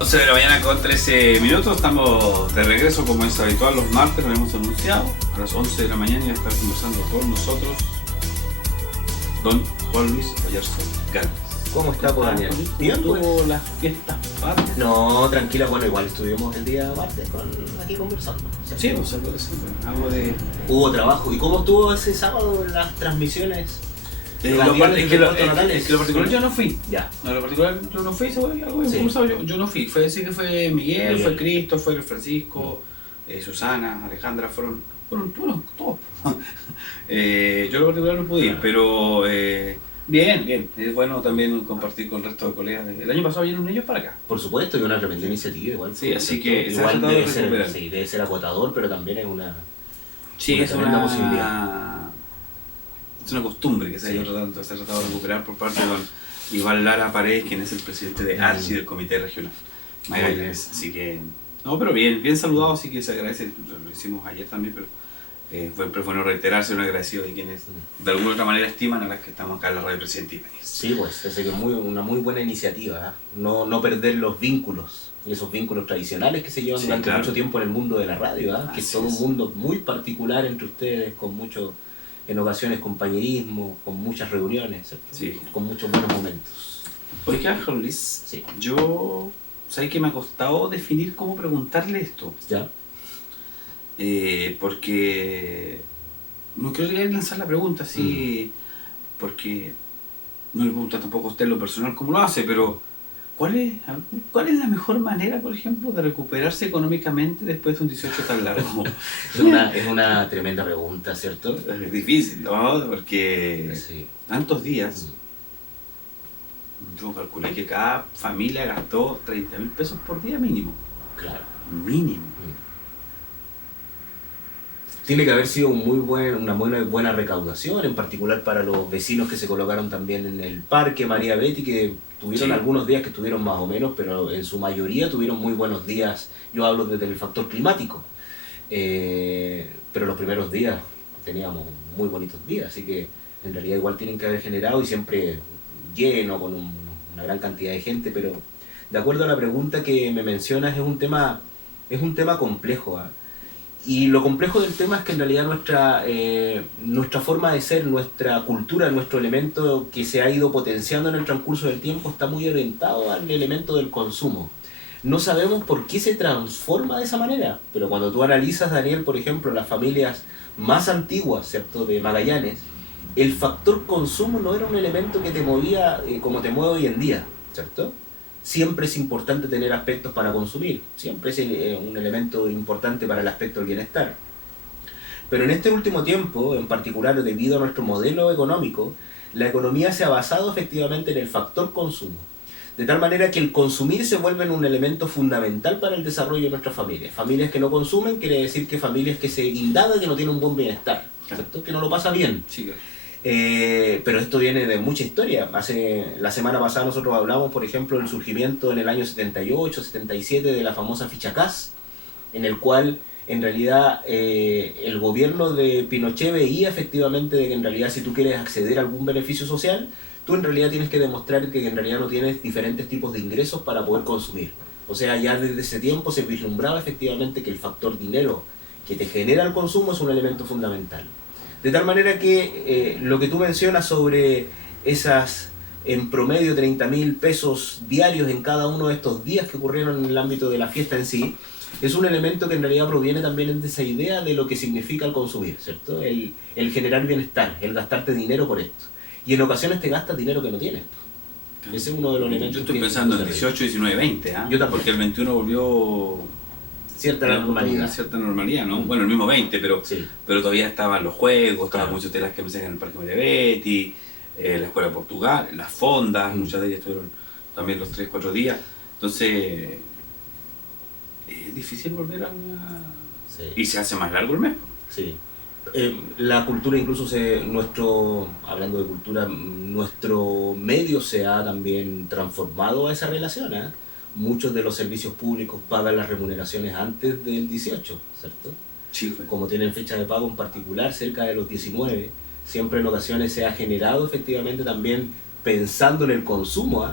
11 de la mañana con 13 minutos, estamos de regreso como es habitual los martes, lo hemos anunciado. A las 11 de la mañana ya está conversando con nosotros don Juan Luis Oyarzo Galvez. ¿Cómo está, pues, Daniel? ¿Bien? ¿Tuvo las fiestas patrias? No, tranquila, bueno, igual estuvimos el día martes aquí conversando. Sí, pues algo de... Hubo trabajo. ¿Y cómo estuvo ese sábado las transmisiones? Es que lo particular yo no fui. Ya. No, lo particular yo no fui, algo bien conversado, yo no fui. Fue decir que fue Miguel, fue Cristo, fue Francisco, Susana, Alejandra, fueron todos. Yo lo particular no pude ir, pero bien. Es bueno también compartir con el resto de colegas. El año pasado vinieron ellos para acá. Por supuesto, y una tremenda iniciativa igual. Sí, así que igual debe ser agotador, pero también es una una posibilidad. Es una costumbre que se ha tratado de recuperar por parte de don Iván Lara Paredes, quien es el presidente de ARCI del Comité Regional Magallanes. Así que, no, pero bien saludado, así que se agradece, lo hicimos ayer también, pero fue bueno reiterarse un agradecido de quienes de alguna u otra manera estiman a las que estamos acá en la radio Presidente Ibáñez. Sí, pues, es una muy buena iniciativa, ¿eh? No perder los vínculos, y esos vínculos tradicionales que se llevan durante mucho tiempo en el mundo de la radio, ¿eh? Que es todo un mundo muy particular entre ustedes, con mucho... en ocasiones compañerismo, con muchas reuniones, ¿cierto? Sí. Con muchos buenos momentos. Oye, Ángel Luis, sí. Yo, ¿sabes que me ha costado definir cómo preguntarle esto? ¿Ya? Porque no quiero llegar a lanzar la pregunta así, porque no le pregunto tampoco a usted en lo personal cómo lo hace, pero ¿cuál es la mejor manera, por ejemplo, de recuperarse económicamente después de un 18 tan largo? Es una tremenda pregunta, ¿cierto? Es difícil, ¿no? Porque tantos días, yo calculé que cada familia gastó 30.000 pesos por día mínimo. Claro. Mínimo. Tiene que haber sido una muy buena recaudación, en particular para los vecinos que se colocaron también en el Parque María Betty, que tuvieron algunos días que estuvieron más o menos, pero en su mayoría tuvieron muy buenos días. Yo hablo desde el factor climático, pero los primeros días teníamos muy bonitos días, así que en realidad igual tienen que haber generado, y siempre lleno, con una gran cantidad de gente, pero de acuerdo a la pregunta que me mencionas, es un tema complejo, ¿eh? Y lo complejo del tema es que en realidad nuestra forma de ser, nuestra cultura, nuestro elemento que se ha ido potenciando en el transcurso del tiempo está muy orientado al elemento del consumo. No sabemos por qué se transforma de esa manera, pero cuando tú analizas, Daniel, por ejemplo, las familias más antiguas, ¿cierto?, de Magallanes, el factor consumo no era un elemento que te movía como te mueve hoy en día, ¿cierto? Siempre es importante tener aspectos para consumir, siempre es un elemento importante para el aspecto del bienestar. Pero en este último tiempo, en particular debido a nuestro modelo económico, la economía se ha basado efectivamente en el factor consumo. De tal manera que el consumir se vuelve un elemento fundamental para el desarrollo de nuestras familias. Familias que no consumen quiere decir que familias que se indagan, que no tienen un buen bienestar, ¿cierto? Que no lo pasa bien. Sí, claro. Pero esto viene de mucha historia. La semana pasada nosotros hablamos, por ejemplo, del surgimiento en el año 78, 77 de la famosa ficha CAS, en el cual en realidad el gobierno de Pinochet veía efectivamente de que en realidad si tú quieres acceder a algún beneficio social, tú en realidad tienes que demostrar que en realidad no tienes diferentes tipos de ingresos para poder consumir. O sea, ya desde ese tiempo se vislumbraba efectivamente que el factor dinero que te genera el consumo es un elemento fundamental. De tal manera que lo que tú mencionas sobre esas, en promedio, 30.000 pesos diarios en cada uno de estos días que ocurrieron en el ámbito de la fiesta en sí, es un elemento que en realidad proviene también de esa idea de lo que significa el consumir, ¿cierto? El generar bienestar, el gastarte dinero por esto. Y en ocasiones te gastas dinero que no tienes. Ese es uno de los elementos. Yo estoy pensando en 18, 19, 20, ¿eh? Yo también. Porque el 21 volvió... cierta normalidad, ¿no? Bueno, el mismo 20, pero todavía estaban los juegos, estaban muchas de las que me en el Parque María Betty, la Escuela de Portugal, las fondas, muchas de ellas estuvieron también los 3-4 días. Entonces, es difícil volver a una... Y se hace más largo el mes. Sí. La cultura, incluso hablando de cultura, nuestro medio se ha también transformado a esa relación, ¿eh? Muchos de los servicios públicos pagan las remuneraciones antes del 18, ¿cierto? Sí. Como tienen fecha de pago en particular cerca de los 19, siempre en ocasiones se ha generado efectivamente también pensando en el consumo, ¿eh?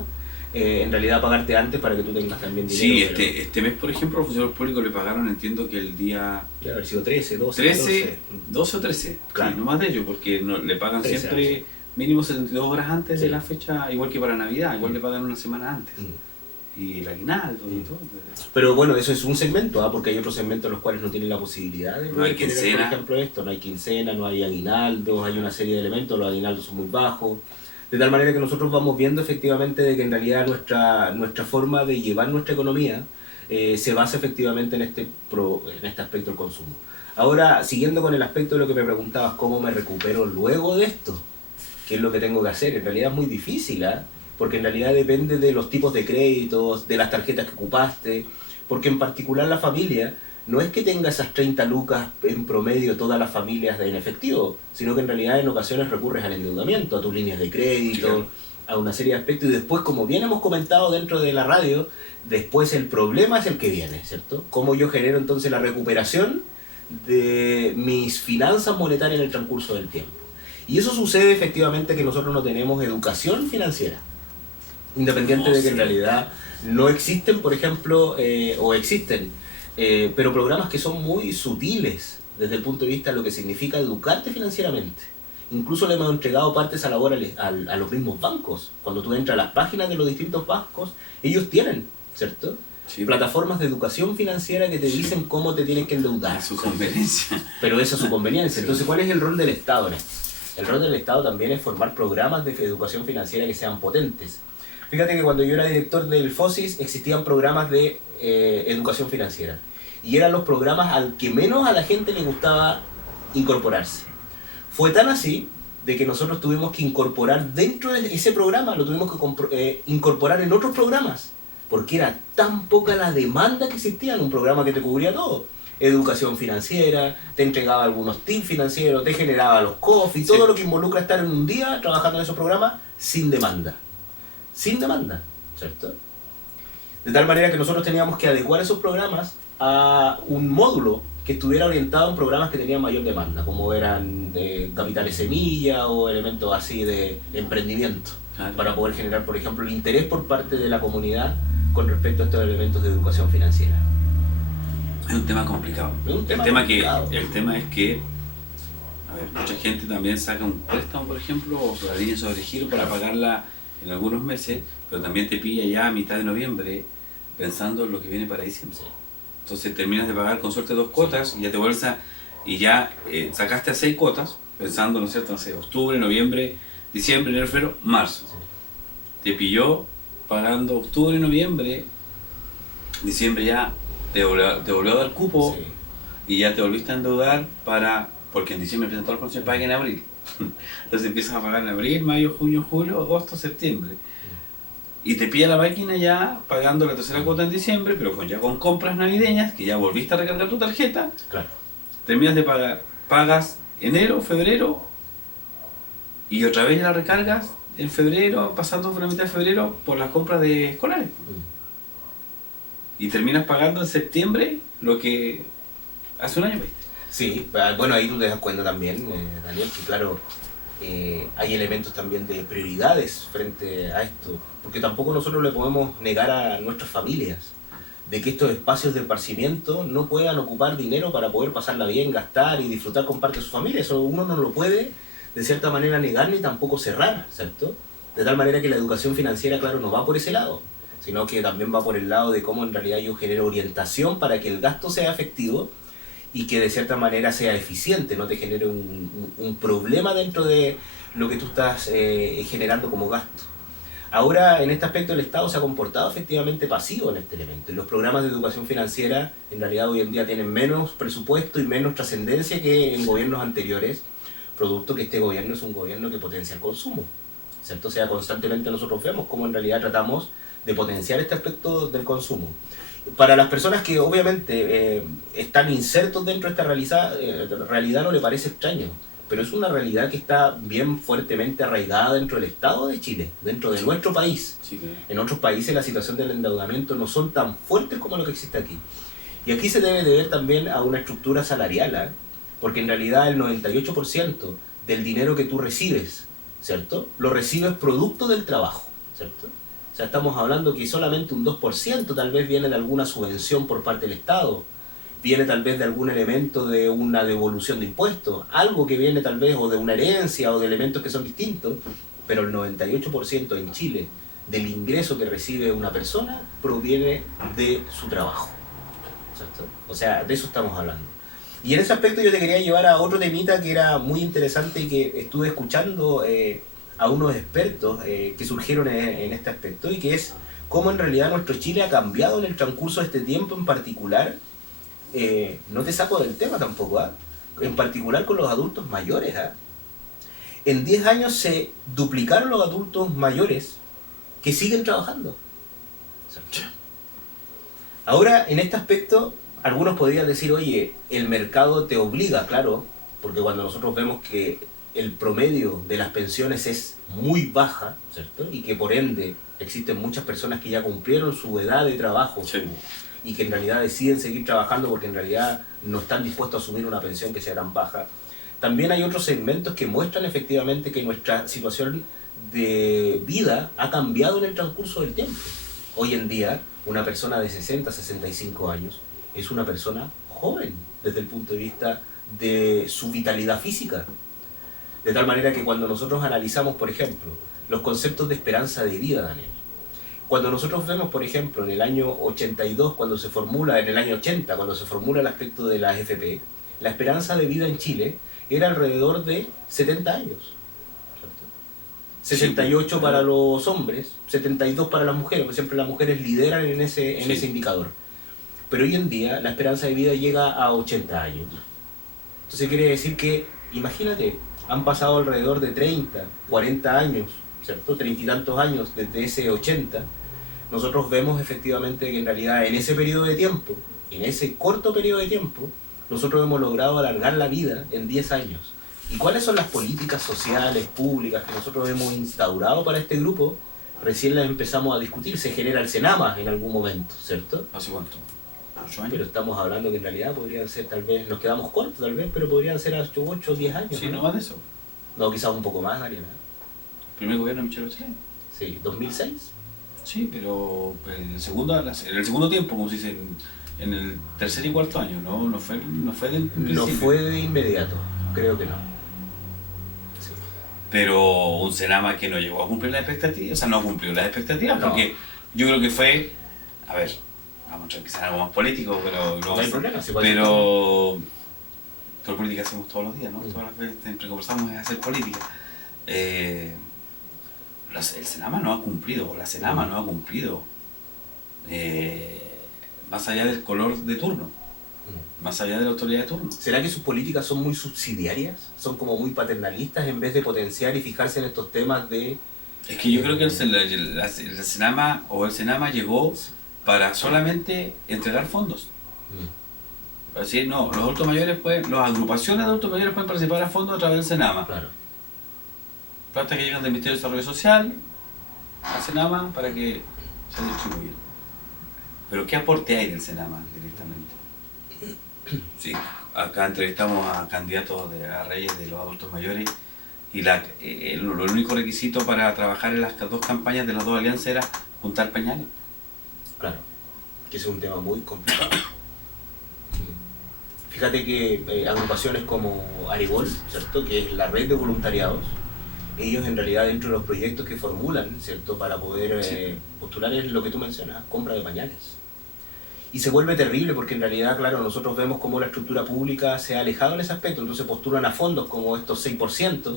en realidad pagarte antes para que tú tengas también dinero. Sí, este mes, por ejemplo, los funcionarios públicos le pagaron, entiendo que el día... Debe haber sido 13, 12, 12 o 13, claro. Sí, no más de ello, porque no, le pagan siempre mínimo 72 horas antes de la fecha, igual que para Navidad, igual le pagan una semana antes. Y el aguinaldo y todo. Pero bueno, eso es un segmento, porque hay otros segmentos en los cuales no tienen la posibilidad de no hay quincena. Por ejemplo, esto, no hay quincena, no hay aguinaldos, hay una serie de elementos, los aguinaldos son muy bajos. De tal manera que nosotros vamos viendo efectivamente de que en realidad nuestra forma de llevar nuestra economía se basa efectivamente en este aspecto del consumo. Ahora, siguiendo con el aspecto de lo que me preguntabas, ¿cómo me recupero luego de esto? ¿Qué es lo que tengo que hacer? En realidad es muy difícil, porque en realidad depende de los tipos de créditos, de las tarjetas que ocupaste, porque en particular la familia no es que tenga esas 30 lucas en promedio todas las familias en efectivo, sino que en realidad en ocasiones recurres al endeudamiento, a tus líneas de crédito, claro, a una serie de aspectos, y después, como bien hemos comentado dentro de la radio, después el problema es el que viene, ¿cierto? Cómo yo genero entonces la recuperación de mis finanzas monetarias en el transcurso del tiempo. Y eso sucede efectivamente que nosotros no tenemos educación financiera, independiente de que en realidad no existen, por ejemplo, o existen, pero programas que son muy sutiles desde el punto de vista de lo que significa educarte financieramente. Incluso le hemos entregado partes a los mismos bancos. Cuando tú entras a las páginas de los distintos bancos, ellos tienen, ¿cierto? Sí. Plataformas de educación financiera que te dicen cómo te tienes que endeudar. A su conveniencia. Pero esa es su conveniencia. Entonces, ¿cuál es el rol del Estado en esto? El rol del Estado también es formar programas de educación financiera que sean potentes. Fíjate que cuando yo era director del FOSIS existían programas de educación financiera. Y eran los programas al que menos a la gente le gustaba incorporarse. Fue tan así de que nosotros tuvimos que incorporar dentro de ese programa, lo tuvimos que incorporar en otros programas. Porque era tan poca la demanda que existía en un programa que te cubría todo. Educación financiera, te entregaba algunos tips financieros, te generaba los coffee, sí, todo lo que involucra estar en un día trabajando en esos programas sin demanda. Sin demanda, ¿cierto? De tal manera que nosotros teníamos que adecuar esos programas a un módulo que estuviera orientado en programas que tenían mayor demanda, como eran de capitales semilla o elementos así de emprendimiento, para poder generar, por ejemplo, el interés por parte de la comunidad con respecto a estos elementos de educación financiera. Es un tema complicado. El tema es que, a ver, mucha gente también saca un préstamo, por ejemplo, o la línea sobre giro para pagarla en algunos meses, pero también te pilla ya a mitad de noviembre pensando en lo que viene para diciembre. Entonces terminas de pagar con suerte 2 cuotas y ya te vuelves y ya sacaste a 6 cuotas, pensando, ¿no es cierto? No sé, octubre, noviembre, diciembre, enero, febrero, marzo. Te pilló pagando octubre, noviembre, diciembre ya te volvió a dar cupo, sí, y ya te volviste a endeudar porque en diciembre empiezan todas las promociones, pagan en abril. Entonces empiezas a pagar en abril, mayo, junio, julio, agosto, septiembre. Y te pilla la máquina ya pagando la tercera cuota en diciembre, pero ya con compras navideñas, que ya volviste a recargar tu tarjeta. Claro. Terminas de pagar, pagas enero, febrero, y otra vez la recargas en febrero, pasando por la mitad de febrero por las compras de escolares. Y terminas pagando en septiembre lo que hace un año pediste. Sí, bueno, ahí tú te das cuenta también, Daniel, que claro, hay elementos también de prioridades frente a esto, porque tampoco nosotros le podemos negar a nuestras familias de que estos espacios de esparcimiento no puedan ocupar dinero para poder pasarla bien, gastar y disfrutar con parte de su familia. Eso uno no lo puede de cierta manera negar ni tampoco cerrar, ¿cierto? De tal manera que la educación financiera, claro, no va por ese lado, sino que también va por el lado de cómo en realidad yo genero orientación para que el gasto sea efectivo y que de cierta manera sea eficiente, no te genere un problema dentro de lo que tú estás generando como gasto. Ahora, en este aspecto, el Estado se ha comportado efectivamente pasivo en este elemento. Los programas de educación financiera, en realidad, hoy en día tienen menos presupuesto y menos trascendencia que en gobiernos anteriores, producto que este gobierno es un gobierno que potencia el consumo, ¿cierto? O sea, constantemente nosotros vemos cómo en realidad tratamos de potenciar este aspecto del consumo. Para las personas que obviamente están insertos dentro de esta realidad no le parece extraño, pero es una realidad que está bien fuertemente arraigada dentro del Estado de Chile, dentro de nuestro país. Sí. En otros países la situación del endeudamiento no son tan fuertes como lo que existe aquí. Y aquí se debe deber también a una estructura salarial, porque en realidad el 98% del dinero que tú recibes, ¿cierto? Lo recibes producto del trabajo, ¿cierto? O sea, estamos hablando que solamente un 2% tal vez viene de alguna subvención por parte del Estado, viene tal vez de algún elemento de una devolución de impuestos, algo que viene tal vez o de una herencia o de elementos que son distintos, pero el 98% en Chile del ingreso que recibe una persona proviene de su trabajo. ¿Cierto? O sea, de eso estamos hablando. Y en ese aspecto yo te quería llevar a otro temita que era muy interesante y que estuve escuchando a unos expertos que surgieron en este aspecto, y que es cómo en realidad nuestro Chile ha cambiado en el transcurso de este tiempo en particular. No te saco del tema tampoco, ¿eh? En particular con los adultos mayores. En 10 años se duplicaron los adultos mayores que siguen trabajando. Ahora, en este aspecto, algunos podrían decir, oye, el mercado te obliga, claro, porque cuando nosotros vemos que el promedio de las pensiones es muy baja, ¿cierto? Y que por ende existen muchas personas que ya cumplieron su edad de trabajo, sí, y que en realidad deciden seguir trabajando porque en realidad no están dispuestos a asumir una pensión que sea tan baja. También hay otros segmentos que muestran efectivamente que nuestra situación de vida ha cambiado en el transcurso del tiempo. Hoy en día, una persona de 60, 65 años es una persona joven desde el punto de vista de su vitalidad física. De tal manera que cuando nosotros analizamos, por ejemplo, los conceptos de esperanza de vida, Daniel, cuando nosotros vemos, por ejemplo, en el año 82, cuando se formula, en el año 80, cuando se formula el aspecto de la AFP, la esperanza de vida en Chile era alrededor de 70 años. ¿Cierto? 68 sí, para los hombres, 72 para las mujeres, porque siempre las mujeres lideran en ese indicador. Pero hoy en día la esperanza de vida llega a 80 años. Entonces quiere decir que, imagínate, han pasado alrededor de 30, 40 años, ¿cierto? 30 y tantos años desde ese 80. Nosotros vemos efectivamente que en realidad en ese periodo de tiempo, en ese corto periodo de tiempo, nosotros hemos logrado alargar la vida en 10 años. ¿Y cuáles son las políticas sociales, públicas que nosotros hemos instaurado para este grupo? Recién las empezamos a discutir, se genera el Senama en algún momento, ¿cierto? ¿Hace cuánto? 8 años. Pero estamos hablando que en realidad podrían ser tal vez, nos quedamos cortos tal vez, pero podrían ser hasta 8 o 10 años. Sí, no más de eso. No, quizás un poco más, Daniela. ¿Primer gobierno de Michelle Bachelet? Sí, 2006. Sí, pero en el segundo tiempo, como se dice, en el tercer y cuarto año, no fue de inmediato, creo que no. Sí. Pero un Senama que no llegó a cumplir las expectativas, o sea, no cumplió las expectativas, No. Porque yo creo que fue, a ver, vamos a entrar quizás en algo más político, pero no hay problema, pero política hacemos todos los días, ¿no? Todas las veces siempre conversamos es hacer política. El Senama no ha cumplido, la Senama no ha cumplido, más allá del color de turno, más allá de la autoridad de turno. ¿Será que sus políticas son muy subsidiarias? ¿Son como muy paternalistas en vez de potenciar y fijarse en estos temas de...? Es que yo creo que el Senama llegó para solamente entregar fondos. Para decir, no, los adultos mayores las agrupaciones de adultos mayores pueden participar a fondos a través del Senama. Claro. Plata que llegan del Ministerio de Desarrollo Social al Senama para que se distribuyan. Pero ¿qué aporte hay del Senama directamente? Sí, acá entrevistamos a candidatos a reyes de los adultos mayores y el único requisito para trabajar en las dos campañas de las dos alianzas era juntar pañales. Claro, que es un tema muy complicado. Fíjate que agrupaciones como Aribol, ¿cierto?, que es la red de voluntariados, ellos en realidad dentro de los proyectos que formulan, ¿cierto?, para poder postular es lo que tú mencionas, compra de pañales. Y se vuelve terrible porque en realidad, claro, nosotros vemos cómo la estructura pública se ha alejado en ese aspecto, entonces postulan a fondos como estos 6%,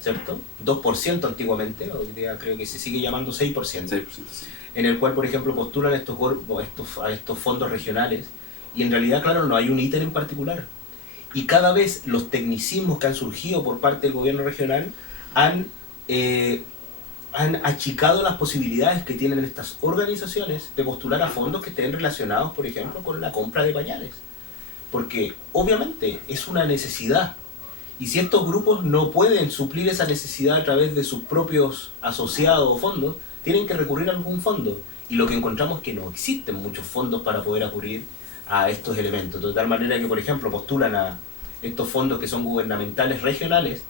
¿cierto? 2% antiguamente, hoy día creo que se sigue llamando 6%, 6%, sí. En el cual, por ejemplo, postulan a estos fondos regionales, y en realidad, claro, no hay un ítem en particular. Y cada vez los tecnicismos que han surgido por parte del gobierno regional han achicado las posibilidades que tienen estas organizaciones de postular a fondos que estén relacionados, por ejemplo, con la compra de pañales. Porque obviamente es una necesidad. Y si estos grupos no pueden suplir esa necesidad a través de sus propios asociados o fondos, tienen que recurrir a algún fondo. Y lo que encontramos es que no existen muchos fondos para poder acudir a estos elementos. De tal manera que, por ejemplo, postulan a estos fondos que son gubernamentales regionales,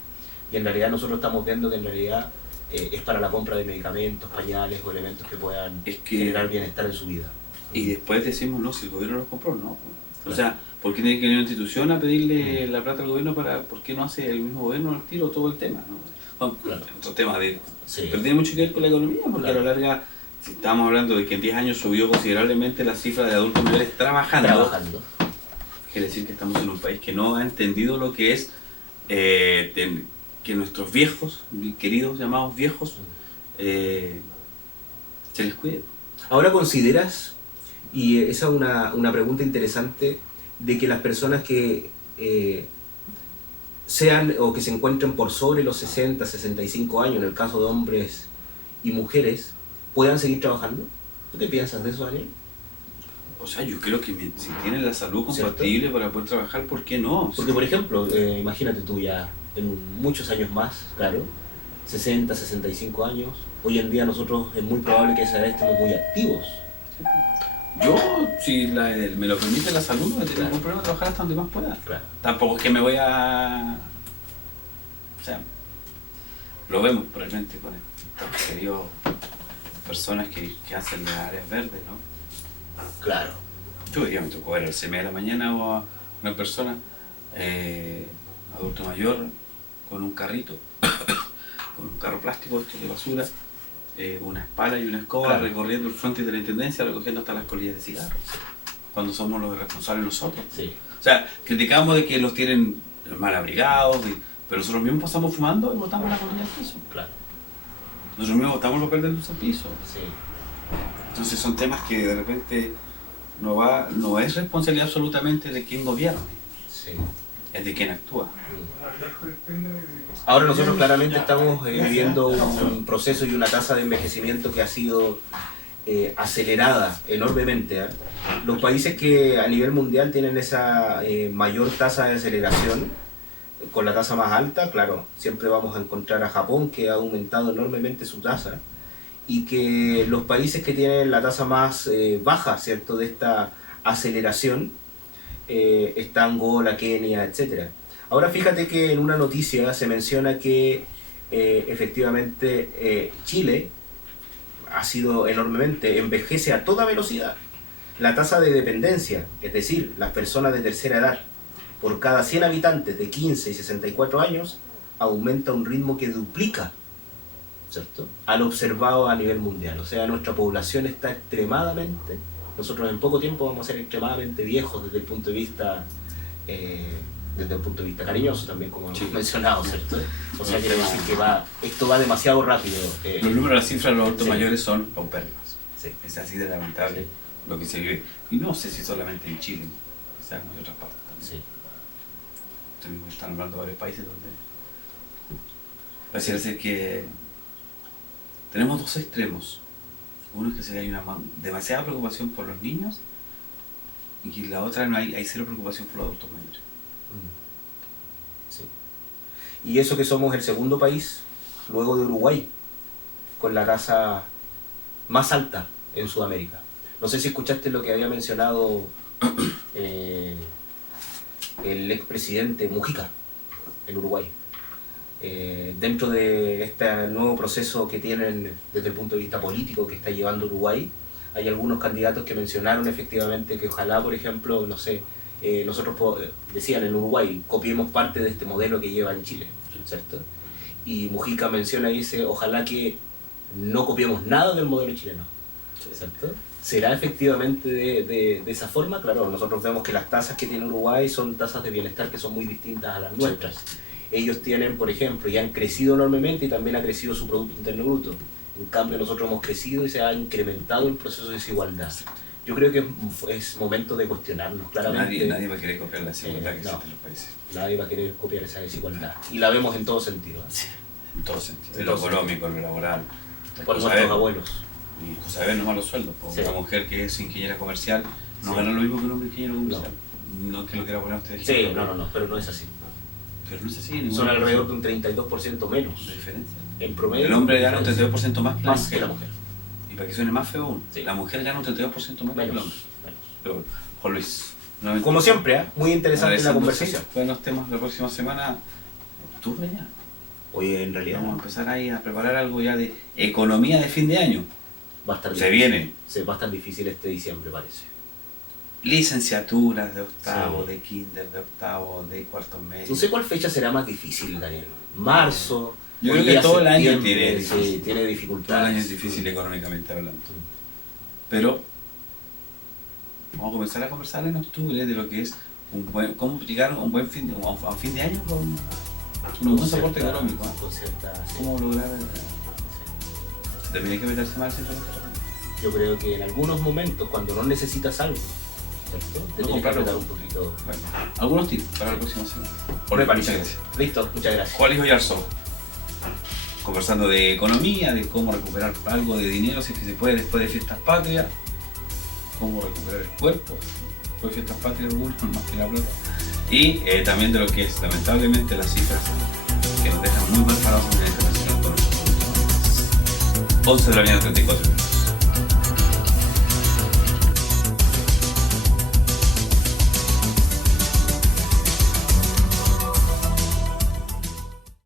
y en realidad nosotros estamos viendo que en realidad es para la compra de medicamentos, pañales o elementos que puedan generar bienestar en su vida. Y después decimos, no, si el gobierno los compró, no. Claro. O sea, ¿por qué tiene que venir una institución a pedirle la plata al gobierno por qué no hace el mismo gobierno al tiro todo el tema? ¿No? Bueno, Claro. Otro tema Sí. pero tiene mucho que ver con la economía, porque Claro. a la larga, si estamos hablando de que en 10 años subió considerablemente la cifra de adultos mayores trabajando, quiere decir que estamos en un país que no ha entendido lo que es que nuestros viejos, queridos llamados viejos, se les cuide. Ahora consideras, y esa es una pregunta interesante, de que las personas que sean o que se encuentren por sobre los 60, 65 años, en el caso de hombres y mujeres, puedan seguir trabajando. ¿Tú qué piensas de eso, Daniel? O sea, yo creo que si tienen la salud compatible para poder trabajar, ¿por qué no? Porque, por ejemplo, imagínate tú ya en muchos años más, claro, 60, 65 años, hoy en día nosotros es muy probable que a esa edad estemos muy activos. Yo, si me lo permite la salud, no tengo ningún problema de trabajar hasta donde más pueda. Claro. Tampoco es que me voy a... O sea, lo vemos probablemente con estos queridos personas que hacen las áreas verdes, ¿no? Claro. Yo diría, me tocó ver al CME de la mañana o a una persona, adulto mayor, con un carrito, con un carro plástico hecho de basura, una espala y una escoba, claro, recorriendo el frontis de la intendencia, recogiendo hasta las colillas de cigarros, cuando somos los responsables nosotros. Sí. O sea, criticamos de que los tienen mal abrigados, pero nosotros mismos pasamos fumando y botamos la colilla al piso. Claro. Nosotros mismos botamos los papel de luz al piso. Sí. Entonces son temas que de repente no es responsabilidad absolutamente de quien gobierne, Sí. es de quien actúa. Ahora nosotros claramente estamos viviendo un proceso y una tasa de envejecimiento que ha sido acelerada enormemente. Los países que a nivel mundial tienen esa mayor tasa de aceleración, con la tasa más alta, claro, siempre vamos a encontrar a Japón, que ha aumentado enormemente su tasa, y que los países que tienen la tasa más baja, ¿cierto?, de esta aceleración, está Angola, Kenia, etc. Ahora fíjate que en una noticia se menciona que efectivamente Chile ha sido enormemente, envejece a toda velocidad. La tasa de dependencia, es decir, las personas de tercera edad, por cada 100 habitantes de 15 y 64 años, aumenta a un ritmo que duplica, ¿cierto?, al observado a nivel mundial. O sea, nuestra población está extremadamente, nosotros en poco tiempo vamos a ser extremadamente viejos desde el punto de vista cariñoso también, como hemos mencionado, ¿cierto? O sea, quiere decir que esto va demasiado rápido. Los números, las cifras de los adultos Sí. mayores son paupérrimas. Sí. Es así de lamentable lo que se vive. Y no sé si solamente en Chile, quizás en otras partes también. Sí. Ustedes mismos están hablando de varios países donde pareciera ser que tenemos dos extremos. Uno es que hay una demasiada preocupación por los niños y que la otra no hay cero preocupación por los adultos mayores. Sí. Y eso que somos el segundo país, luego de Uruguay, con la tasa más alta en Sudamérica. No sé si escuchaste lo que había mencionado el expresidente Mujica en Uruguay. Dentro de este nuevo proceso que tienen desde el punto de vista político que está llevando Uruguay, hay algunos candidatos que mencionaron efectivamente que ojalá, por ejemplo, no sé, nosotros decían en Uruguay, copiemos parte de este modelo que lleva en Chile, ¿cierto? Y Mujica menciona y dice, ojalá que no copiemos nada del modelo chileno, ¿cierto? ¿Será efectivamente de esa forma? Claro, nosotros vemos que las tasas que tiene Uruguay son tasas de bienestar que son muy distintas a las nuestras. Ellos tienen, por ejemplo, y han crecido enormemente y también ha crecido su Producto Interno Bruto. En cambio, nosotros hemos crecido y se ha incrementado el proceso de desigualdad. Yo creo que es momento de cuestionarnos, claramente. Nadie va a querer copiar la desigualdad que existe en los países. Nadie va a querer copiar esa desigualdad. Y la vemos en todo sentido. Sí, en todo sentido. En lo económico, en lo laboral. Por nuestros abuelos. Y tú sabes, no malos sueldos. Porque una mujer que es ingeniera comercial no gana lo mismo que un hombre ingeniero comercial. No es que lo quiera poner usted. Sí, no, pero no es así. Pero no es así. Son alrededor de un 32% menos. De diferencia. En promedio. El hombre gana un 32% más que la mujer. Y para que suene más feo aún, Sí. la mujer gana un 32% más que el hombre. Pero, Juan Luis, como siempre, muy interesante la conversación. Buenos temas la próxima semana. ¿Octubre ya? Oye, en realidad Vamos a empezar ahí a preparar algo ya de economía de fin de año. va a estar Se difícil. viene. Va a estar difícil este diciembre, parece. Licenciaturas de octavo, Sí. de kinder, de octavo, de cuarto medio. No sé cuál fecha será más difícil, Daniel. Marzo. Yo hoy creo que día todo el año septiembre, tiene sí, difícil. tiene Todo el dificultades. año es difícil económicamente hablando. Pero vamos a comenzar a conversar en octubre de lo que es cómo llegar a un buen fin de año con un buen soporte económico. ¿Eh? Con cierta, sí. ¿Cómo lograr? También hay que meterse más en Yo creo que en algunos momentos, cuando no necesitas algo, ¿cierto? Te tienes que comprarlo. apretar un poquito. Bueno, algunos tips para la próxima semana. Me Muchas parece. gracias. Listo, muchas gracias. Juan Luis Oyarzo, conversando de economía, de cómo recuperar algo de dinero si es que se puede después de fiestas patrias, cómo recuperar el cuerpo después de fiestas patrias, algunos más que la plata, y también de lo que es lamentablemente las cifras que nos dejan muy mal parados en la internacional con los 11 de la mañana 34 minutos.